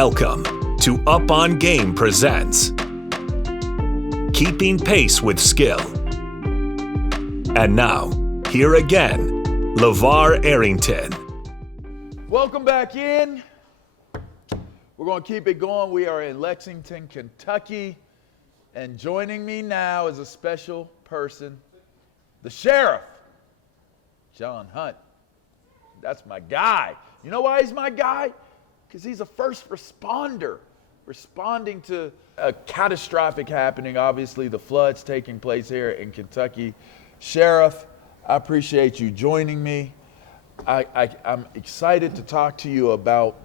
Welcome to Up on Game presents Keeping Pace with Skill. And now, here again, LaVar Arrington. Welcome back in. We're going to keep it going. We are in Lexington, Kentucky. And joining me now is a special person, the sheriff, John Hunt. That's my guy. You know why he's my guy? Because he's a first responder, responding to a catastrophic happening. Obviously, the floods taking place here in Kentucky. Sheriff, I appreciate you joining me. I'm excited to talk to you about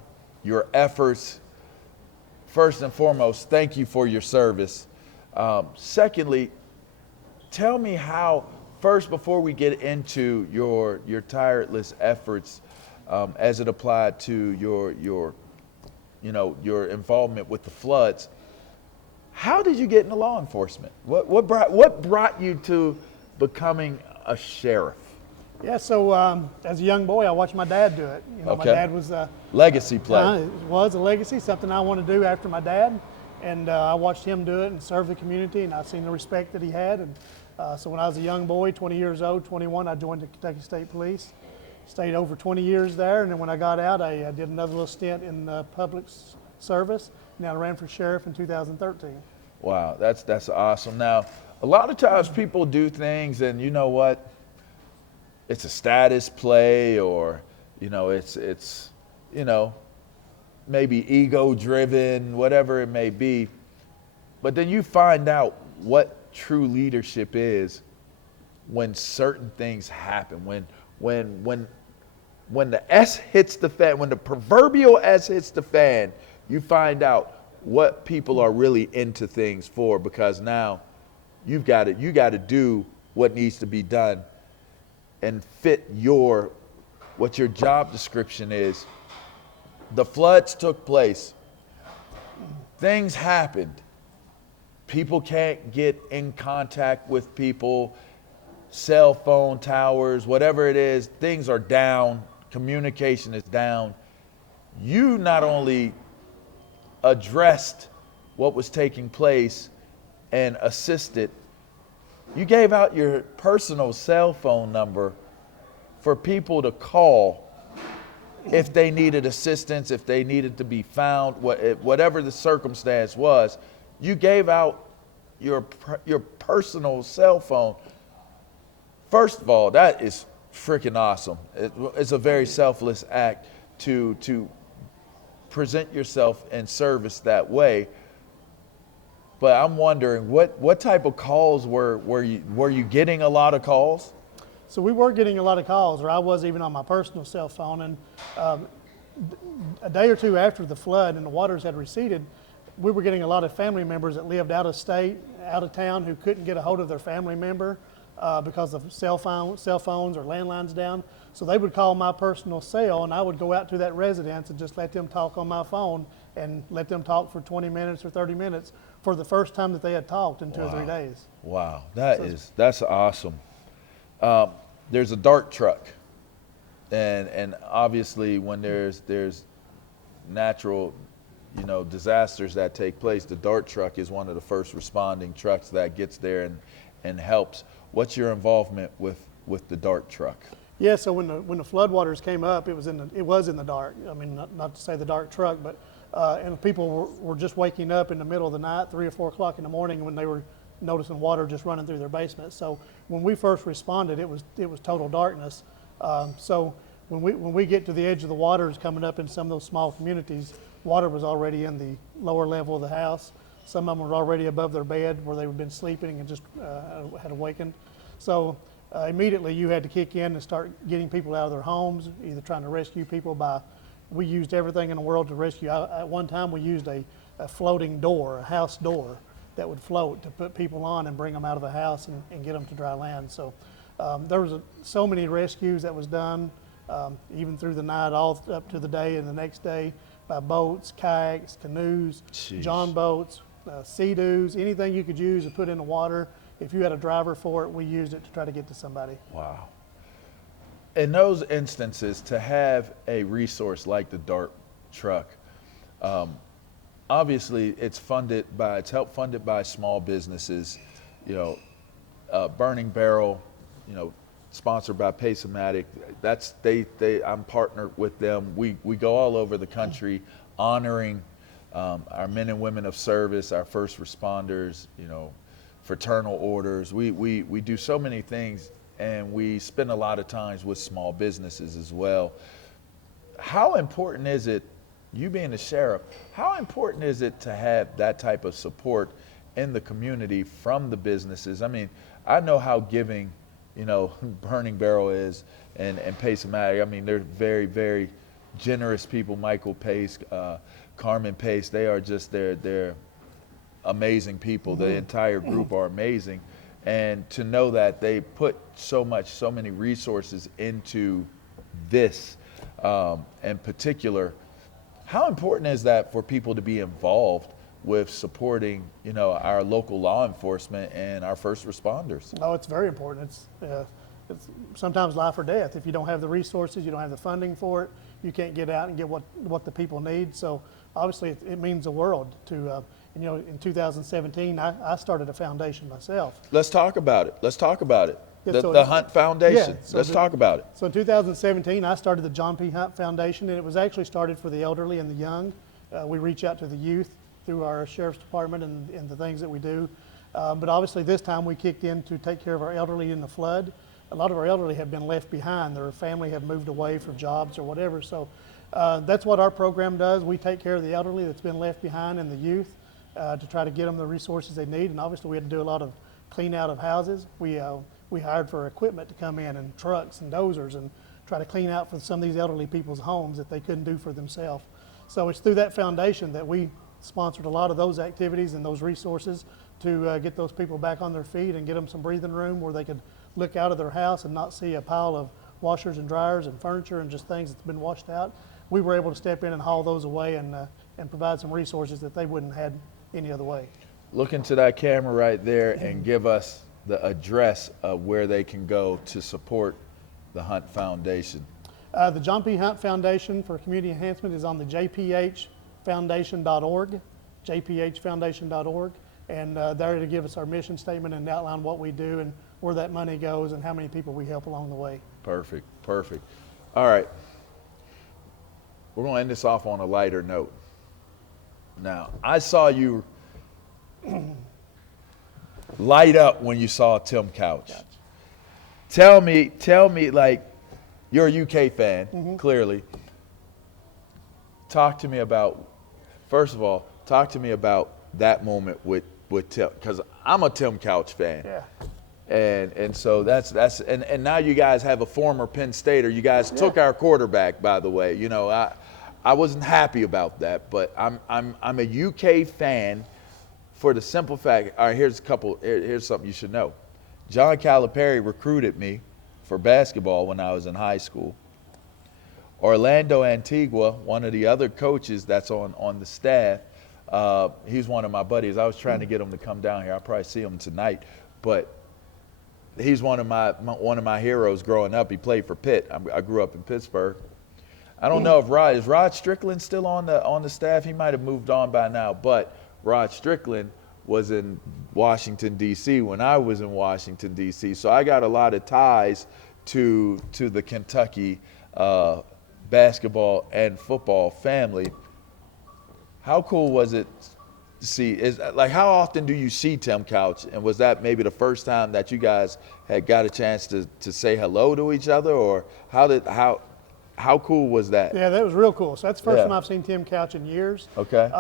your efforts. First and foremost, thank you for your service. Secondly, tell me how, first, before we get into your tireless efforts as it applied to your involvement with the floods, how did you get into law enforcement? What brought you to becoming a sheriff? Yeah, so as a young boy, I watched my dad do it. Okay. My dad was legacy play. It was a legacy, something I wanted to do after my dad, and I watched him do it and serve the community, and I've seen the respect that he had. And so when I was a young boy, 20 years old, 21, I joined the Kentucky State Police. Stayed over 20 years there, and then when I got out, I did another little stint in public service. Now I ran for sheriff in 2013. Wow, that's awesome. Now, a lot of times people do things, and you know what? It's a status play, or it's maybe ego-driven, whatever it may be. But then you find out what true leadership is when certain things happen. When the S hits the fan, when the proverbial S hits the fan, you find out what people are really into things for, because now you got to do what needs to be done and fit what your job description is. The floods took place. Things happened. People can't get in contact with people. Cell phone towers, whatever it is, things are down. Communication is down. You not only addressed what was taking place and assisted, you gave out your personal cell phone number for people to call if they needed assistance, if they needed to be found, whatever the circumstance was. You gave out your personal cell phone. First of all, that is freaking awesome. It's a very selfless act to present yourself in service that way. But I'm wondering, what type of calls were you getting? A lot of calls? So we were getting a lot of calls, or I was even on my personal cell phone. And a day or two after the flood and the waters had receded, we were getting a lot of family members that lived out of state, out of town, who couldn't get a hold of their family member because of cell phones or landlines down. So they would call my personal cell, and I would go out to that residence and just let them talk on my phone, and let them talk for 20 minutes or 30 minutes for the first time that they had talked in 2 or 3 days. Wow, that's awesome. There's a dart truck, and obviously when there's natural disasters that take place, the dart truck is one of the first responding trucks that gets there and helps. What's your involvement with the dart truck? Yeah, so when the floodwaters came up, it was in the dark. I mean, not to say the dark truck, but and people were just waking up in the middle of the night, 3 or 4 o'clock in the morning, when they were noticing water just running through their basement. So when we first responded, it was total darkness. So when we get to the edge of the waters coming up in some of those small communities, water was already in the lower level of the house. Some of them were already above their bed where they had been sleeping and just had awakened. So immediately you had to kick in and start getting people out of their homes, either trying to rescue people we used everything in the world to rescue. At one time we used a floating door, a house door that would float to put people on and bring them out of a house and get them to dry land. So there was so many rescues that was done, even through the night, all up to the day and the next day, by boats, kayaks, canoes, John boats, sea-doos, anything you could use to put in the water. If you had a driver for it, we used it to try to get to somebody. Wow. In those instances, to have a resource like the dart truck, obviously it's help funded by small businesses, you know, Burning Barrel, you know, sponsored by Pace-O-Matic. I'm partnered with them. We go all over the country honoring our men and women of service, our first responders, you know, fraternal orders. We do so many things, and we spend a lot of times with small businesses as well. How important is it, you being the sheriff, how important is it to have that type of support in the community from the businesses? I mean, I know how giving, you know, Burning Barrel is and Pace-O-Matic. I mean, they're very, very generous people. Michael Pace, Carmen Pace, they are just, they're amazing people. The entire group are amazing. And to know that they put so many resources into this in particular, how important is that for people to be involved with supporting, you know, our local law enforcement and our first responders? Oh, it's very important. It's sometimes life or death. If you don't have the resources, you don't have the funding for it, you can't get out and get what the people need. So obviously it means the world to, you know, in 2017, I started a foundation myself. Let's talk about it. Yeah, The Hunt Foundation. Yeah, so Let's talk about it. So in 2017, I started the John P. Hunt Foundation, and it was actually started for the elderly and the young. We reach out to the youth through our sheriff's department and the things that we do. But obviously this time we kicked in to take care of our elderly in the flood. A lot of our elderly have been left behind. Their family have moved away for jobs or whatever. So that's what our program does. We take care of the elderly that's been left behind and the youth to try to get them the resources they need. And obviously we had to do a lot of clean out of houses. We hired for equipment to come in and trucks and dozers and try to clean out for some of these elderly people's homes that they couldn't do for themselves. So it's through that foundation that we sponsored a lot of those activities and those resources to get those people back on their feet and get them some breathing room where they could look out of their house and not see a pile of washers and dryers and furniture and just things that's been washed out. We were able to step in and haul those away and provide some resources that they wouldn't have had any other way. Look into that camera right there and give us the address of where they can go to support the Hunt Foundation. The John P. Hunt Foundation for Community Enhancement is on the jphfoundation.org, jphfoundation.org, and there to give us our mission statement and outline what we do and where that money goes and how many people we help along the way. Perfect. All right. We're going to end this off on a lighter note. Now, I saw you light up when you saw Tim Couch. Tell me, like, you're a UK fan, clearly. Talk to me about, first of all, that moment with Tim, because I'm a Tim Couch fan. Yeah. And so that's and now you guys have a former Penn Stater. You guys took our quarterback, by the way. You know, I wasn't happy about that, but I'm a UK fan for the simple fact. All right, here's something you should know. John Calipari recruited me for basketball when I was in high school. Orlando Antigua, one of the other coaches that's on the staff, he's one of my buddies. I was trying to get him to come down here. I'll probably see him tonight, but he's one of my heroes growing up. He played for Pitt. I grew up in Pittsburgh. I don't know if Rod Strickland still on the staff? He might have moved on by now, but Rod Strickland was in Washington, D.C. when I was in Washington, D.C. So I got a lot of ties to the Kentucky basketball and football family. How cool was it to see? How often do you see Tim Couch? And was that maybe the first time that you guys had got a chance to say hello to each other, or how cool was that? Yeah, that was real cool. So that's the first time I've seen Tim Couch in years. Okay.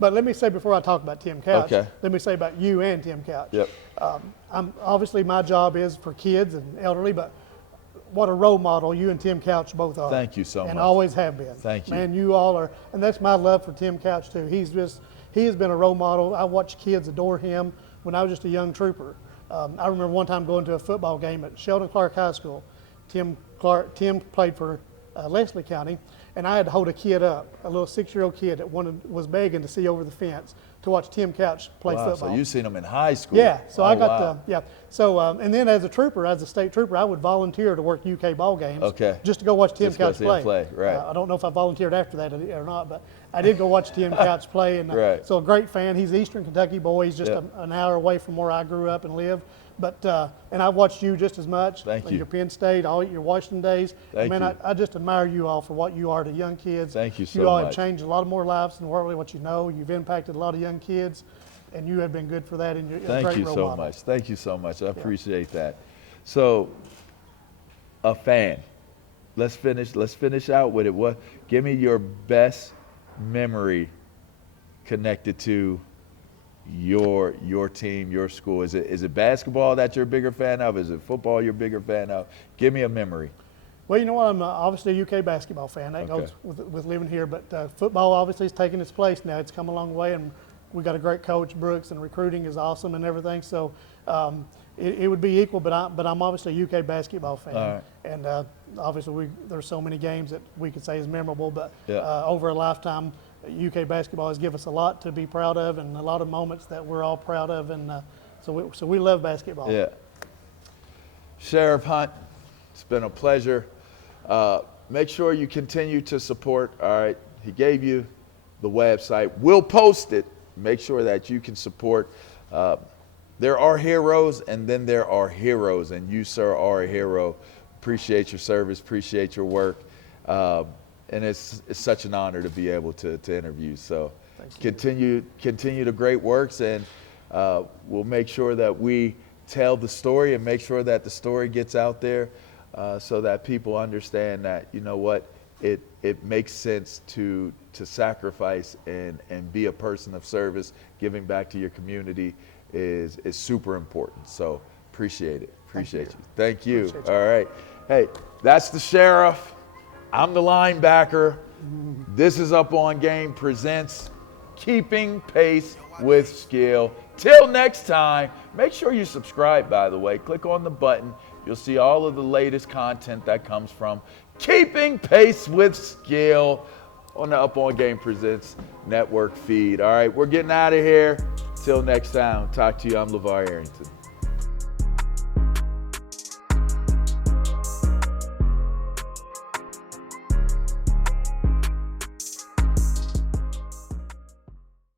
But let me say before I talk about Tim Couch, Okay. let me say about you and Tim Couch. Yep. Obviously my job is for kids and elderly, but what a role model you and Tim Couch both are. Thank you so much. And always have been. Thank you. Man, you all are, and that's my love for Tim Couch too. He has been a role model. I watched kids adore him when I was just a young trooper. I remember one time going to a football game at Sheldon Clark High School. Tim played for Leslie County, and I had to hold a kid up, a little 6-year-old kid that was begging to see over the fence to watch Tim Couch play Wow, football. so you've seen him in high school. Yeah, so I got wow. to, yeah. So, and then as a trooper, as a state trooper, I would volunteer to work UK ball games. Okay. Just to go watch Tim Just go Couch see him play. play, right. I don't know if I volunteered after that or not, but I did go watch Tim Couch play. And Right. so a great fan. He's an Eastern Kentucky boy. He's just Yeah. an hour away from where I grew up and lived. But, and I've watched you just as much. Thank you. Your Penn State, all your Washington days. Thank Man, you. I just admire you all for what you are to young kids. Thank you so You all much. have changed a lot of more lives than what you know. You've impacted a lot of young kids, and you have been good for that. And you're a Thank great you role so model. much. Thank you so much. I appreciate that. So, a fan. Let's finish out with it. Give me your best memory connected to your team, your school. Is it basketball that you're a bigger fan of? Is it football you're a bigger fan of? Give me a memory. Well, you know what? I'm obviously a UK basketball fan. That Okay. goes with living here. But football obviously is taking its place now. It's come a long way, and we got a great coach, Brooks, and recruiting is awesome and everything. So it would be equal, but I'm obviously a UK basketball fan. All right. And obviously there's so many games that we could say is memorable, but Yeah. over a lifetime, UK basketball has given us a lot to be proud of and a lot of moments that we're all proud of. And so we love basketball. Yeah. Sheriff Hunt, it's been a pleasure. Make sure you continue to support. All right. He gave you the website. We'll post it. Make sure that you can support. There are heroes, and then there are heroes, and you, sir, are a hero. Appreciate your service. Appreciate your work. And it's such an honor to be able to interview. So continue the great works, and we'll make sure that we tell the story and make sure that the story gets out there so that people understand that, you know what, it makes sense to sacrifice and be a person of service. Giving back to your community is super important. So appreciate it. Appreciate you. Thank you. Appreciate you. All right. Hey, that's the sheriff. I'm the linebacker. This is Up On Game presents Keeping Pace with Skill. Till next time, make sure you subscribe, by the way. Click on the button. You'll see all of the latest content that comes from Keeping Pace with Skill on the Up On Game Presents network feed. All right, we're getting out of here. Till next time, talk to you. I'm LaVar Arrington.